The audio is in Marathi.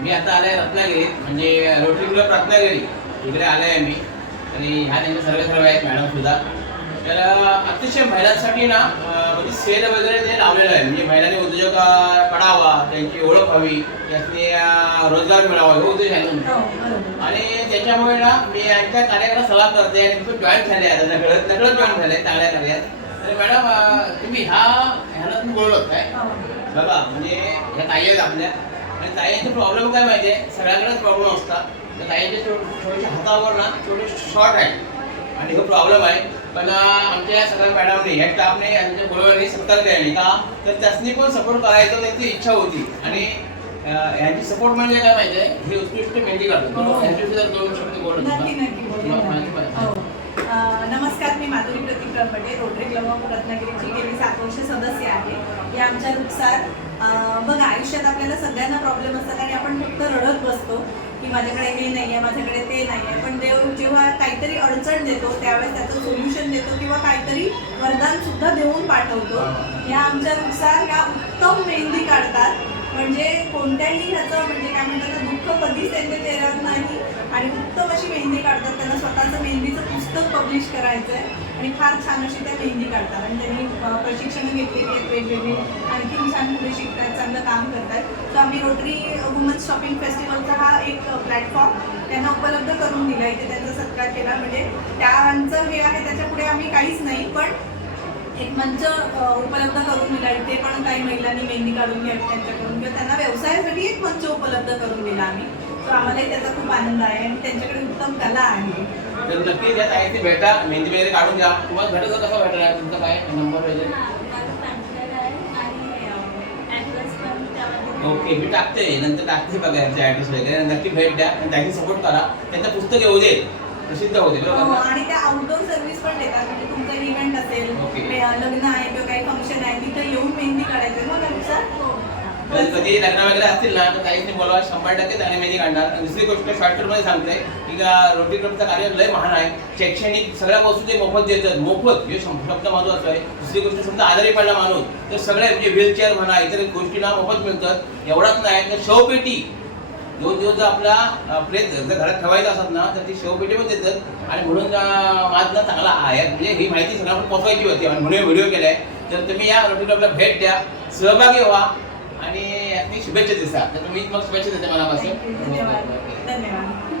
मी आता आले रत्नागिरीत, म्हणजे रोटरी क्लब रत्नागिरी इकडे आले आहे मी. आणि ह्या त्यांच्या सर्व आहेत मॅडम सुद्धा. तर अतिशय महिलांसाठी ना म्हणजे सेल वगैरे ते लावलेलं आहे, म्हणजे महिलांनी उद्योग पडावा, त्यांची ओळख व्हावी, त्यातनी रोजगार मिळावा हे उद्देश आहे तुमचा. आणि त्याच्यामुळे ना मी यांच्या कार्याकडे सल्ला करते आणि तुम्ही जॉईन झाले आता नकळत जॉईन झाले चांगल्या कार्यात. तर मॅडम तुम्ही ह्याला तुम्ही बोलत काय बघा, म्हणजे ह्या ताई आहेत आपल्या, आणि ताईंचे प्रॉब्लेम काय माहिती आहे, सगळ्यांकडेच प्रॉब्लेम असतात. तर ताईंचे थोडेसे हातावर ना थोडे शॉर्ट आहे आणि तो प्रॉब्लेम आहे. पण आमच्या सगळ्या मॅडमने ह्या स्टाफने यांच्या बरोबर सत्कार केली का, तर त्यासनी पण सपोर्ट करायचं त्यांची इच्छा होती. आणि ह्यांची सपोर्ट म्हणजे काय माहिती आहे, ही उत्कृष्ट मेहंदी काढतात. ह्यांची सुद्धा 2 शब्द बोलत. नमस्कार, मी माधुरी प्रतीक कडबडे, रोटरी क्लब ऑफ रत्नागिरीची गेली 7 वर्ष सदस्य आहे. या आमच्या नुसार बघा, आयुष्यात आपल्याला सगळ्यांना प्रॉब्लेम असतात आणि आपण फक्त रडत बसतो की माझ्याकडे हे नाही आहे, माझ्याकडे ते नाही आहे. पण देव जेव्हा काहीतरी अडचण देतो त्यावेळेस त्याचं सोल्युशन देतो किंवा काहीतरी वरदान सुद्धा देऊन पाठवतो. या आमच्या नुसार या उत्तम मेहंदी काढतात, म्हणजे कोणत्याही ह्याचं म्हणजे काय म्हणतात दुःख कधीच त्यांचे चेहऱ्यावर नाही. आणि उत्तम अशी मेहंदी काढतात. त्यांना स्वतःचं मेहंदीचं पुस्तक पब्लिश करायचं आहे आणि फार छान अशी त्या मेहंदी काढतात. आणि त्यांनी प्रशिक्षणं घेतलेली आहेत वेगवेगळी, आणखी छान पुढे शिकतात, चांगलं काम करतात. तर आम्ही रोटरी वुमन्स शॉपिंग फेस्टिवलचा हा एक प्लॅटफॉर्म त्यांना उपलब्ध करून दिला. इथे त्यांचा सत्कार केला, म्हणजे त्यांचं हे आहे त्याच्यापुढे आम्ही काहीच नाही, पण एक मंच उपलब्ध करून दिला. इथे पण काही महिलांनी मेहंदी काढून घ्यावी त्यांच्याकडून, किंवा त्यांना व्यवसायासाठी एक मंच उपलब्ध करून दिला आम्ही. तर आम्हालाही त्याचा खूप आनंद आहे आणि त्यांच्याकडे उत्तम कला आहे. तर नक्की त्यात आहे ते भेटा, मेहंदी वगैरे काढून घ्या. तुम्हाला भेटायचं कसं भेटणार, तुमचा काय नंबर वगैरे? ओके, मी टाकते, नंतर टाकते बघा यांचा ॲड्रेस वगैरे. नक्की भेट द्या आणि त्यांची सपोर्ट करा. त्यांचं पुस्तक येऊ दे, प्रसिद्ध होते बरोबर. आणि त्या आउटडोर सर्व्हिस पण देतात, म्हणजे तुमचा इव्हेंट असेल, लग्न आहे किंवा काही फंक्शन आहे, तिथे येऊन मेहंदी काढायचं मग अनुसार. कधी लग्न वगैरे असतील ना तर काहीच नाही बोलवा, 100% त्याने मेहंदी काढणार. आणि दुसरी गोष्ट शॉर्टकटमध्ये सांगते की रोटरी क्लबचं कार्य लय महान आहे. शैक्षणिक सगळ्या वस्तू ते मोफत देतात. मोफत हे शब्द महत्त्वाचं आहे. दुसरी गोष्ट समजा आजारी पडला माणूस तर सगळे म्हणजे व्हीलचेअर म्हणा इतर गोष्टींना मोफत मिळतात. एवढाच नाही तर शवपेटी 2 दिवस जर आपला प्लेट जर घरात ठेवायचं असतात ना तर ती शवपेटी पण देतात. आणि म्हणून माझा चांगला आहे, म्हणजे ही माहिती सगळ्यांना पोहोचवायची होती आणि म्हणून व्हिडिओ केला आहे. तर तुम्ही या रोटरी क्लबला भेट द्या, सहभागी व्हा आणि शुभेच्छा देता. तर तुम्ही मग शुभेच्छा देते मनापासून. धन्यवाद.